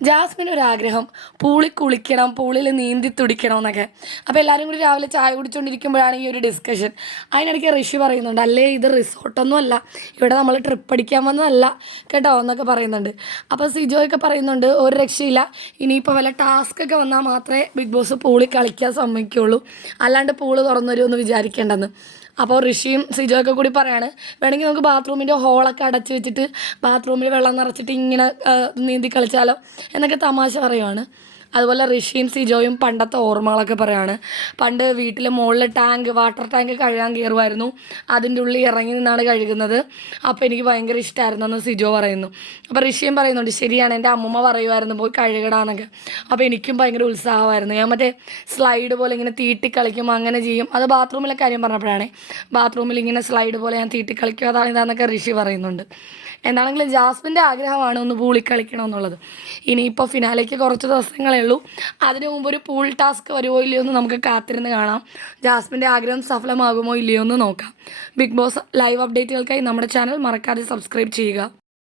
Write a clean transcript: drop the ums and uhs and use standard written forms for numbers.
Jasmine ഒരാഗ്രഹം പൂളിൽ കുളിക്കണം, പൂളിൽ നീന്തി തുടിക്കണം എന്നൊക്കെ. അപ്പോൾ എല്ലാവരും കൂടി രാവിലെ ചായ കുടിച്ചുകൊണ്ടിരിക്കുമ്പോഴാണ് ഈ ഒരു ഡിസ്കഷൻ. അതിനിടയ്ക്ക് ഋഷി പറയുന്നുണ്ട്, അല്ലേ ഇത് റിസോർട്ടൊന്നും അല്ല, ഇവിടെ നമ്മൾ ട്രിപ്പ് അടിക്കാൻ വന്നതല്ല കേട്ടോ എന്നൊക്കെ പറയുന്നുണ്ട്. അപ്പോൾ സിജോയൊക്കെ പറയുന്നുണ്ട് ഒരു രക്ഷയില്ല, ഇനിയിപ്പോൾ വല്ല ടാസ്ക് ഒക്കെ വന്നാൽ മാത്രമേ ബിഗ് ബോസ് പൂളിൽ കളിക്കാൻ സമ്മതിക്കുള്ളൂ, അല്ലാണ്ട് പൂള് തുറന്നു വരുമെന്ന് വിചാരിക്കേണ്ടെന്ന്. അപ്പോൾ ഋഷിയും സിജോയൊക്കെ കൂടി പറയാണ്, വേണമെങ്കിൽ നമുക്ക് ബാത്റൂമിൻ്റെ ഹോളൊക്കെ അടച്ച് വെച്ചിട്ട് ബാത്റൂമിൽ വെള്ളം നിറച്ചിട്ട് ഇങ്ങനെ നീന്തി കളിച്ചാലോ എന്നൊക്കെ തമാശ പറയുവാണ്. അതുപോലെ ഋഷിയും സിജോയും പണ്ടത്തെ ഓർമ്മകളൊക്കെ പറയാണ്. പണ്ട് വീട്ടിൽ മുകളിൽ വാട്ടർ ടാങ്ക് കഴുകാൻ കയറുമായിരുന്നു, അതിൻ്റെ ഉള്ളിൽ ഇറങ്ങി നിന്നാണ് കഴുകുന്നത്. അപ്പോൾ എനിക്ക് ഭയങ്കര ഇഷ്ടമായിരുന്നെന്ന് സിജോ പറയുന്നു. അപ്പോൾ ഋഷിയും പറയുന്നുണ്ട്, ശരിയാണ്, എൻ്റെ അമ്മൂമ്മ പറയുമായിരുന്നു പോയി കഴുകടാന്നൊക്കെ. അപ്പോൾ എനിക്കും ഭയങ്കര ഉത്സാഹമായിരുന്നു. ഞാൻ മറ്റേ സ്ലൈഡ് പോലെ ഇങ്ങനെ തീട്ടി കളിക്കും, അങ്ങനെ ചെയ്യും. അത് ബാത്റൂമിലെ കാര്യം പറഞ്ഞപ്പോഴാണ്, ബാത്റൂമിൽ ഇങ്ങനെ സ്ലൈഡ് പോലെ ഞാൻ തീട്ടി കളിക്കും, അതാണ് ഇതാന്നൊക്കെ ഋഷി പറയുന്നുണ്ട്. എന്താണെങ്കിലും ജാസ്മിൻ്റെ ആഗ്രഹമാണ് ഒന്ന് പൂളിൽ കളിക്കണമെന്നുള്ളത്. ഇനിയിപ്പോൾ ഫിനാലേക്ക് കുറച്ച് ദിവസങ്ങളേ ഉള്ളൂ. അതിനു മുമ്പ് ഒരു പൂൾ ടാസ്ക് വരുമോ ഇല്ലയോ എന്ന് നമുക്ക് കാത്തിരുന്ന് കാണാം. ജാസ്മിൻ്റെ ആഗ്രഹം സഫലമാകുമോ ഇല്ലയോ എന്ന് നോക്കാം. ബിഗ് ബോസ് ലൈവ് അപ്ഡേറ്റുകൾക്കായി നമ്മുടെ ചാനൽ മറക്കാതെ സബ്സ്ക്രൈബ് ചെയ്യുക.